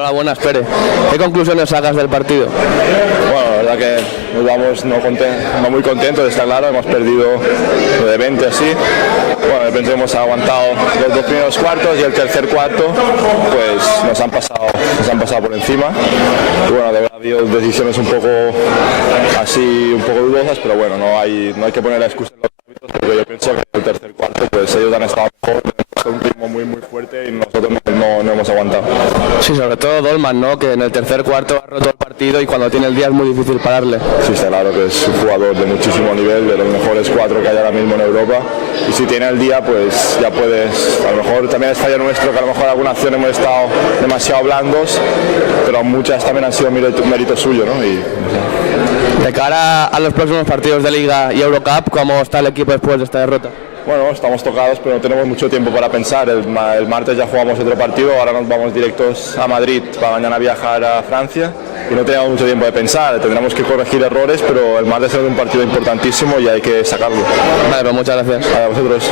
Hola, buenas, Pere. ¿Qué conclusiones sacas del partido? Bueno, la verdad que nos vamos no muy contentos, está claro, hemos perdido de 20 así. Bueno, de repente hemos aguantado los 2 primeros cuartos y el tercer cuarto pues nos han pasado por encima. Y bueno, de verdad ha habido decisiones un poco dudosas, pero bueno, no hay que poner la excusa en los árbitros, porque yo pienso que en el tercer cuarto pues ellos han estado mejor, un ritmo muy fuerte y nosotros no hemos aguantado. Sí, sobre todo Dolman, ¿no? Que en el tercer cuarto ha roto el partido y cuando tiene el día es muy difícil pararle. Sí, está claro que es un jugador de muchísimo nivel, de los mejores 4 que hay ahora mismo en Europa, y si tiene el día pues ya puedes, a lo mejor también es fallo nuestro que a lo mejor en alguna acción hemos estado demasiado blandos, pero muchas también han sido mérito suyo, ¿no? De cara a los próximos partidos de Liga y Eurocup, ¿cómo está el equipo después de esta derrota? Bueno, estamos tocados, pero no tenemos mucho tiempo para pensar. El martes ya jugamos otro partido, ahora nos vamos directos a Madrid para mañana viajar a Francia y no tenemos mucho tiempo de pensar. Tendremos que corregir errores, pero el martes es un partido importantísimo y hay que sacarlo. Vale, pues muchas gracias. A vosotros.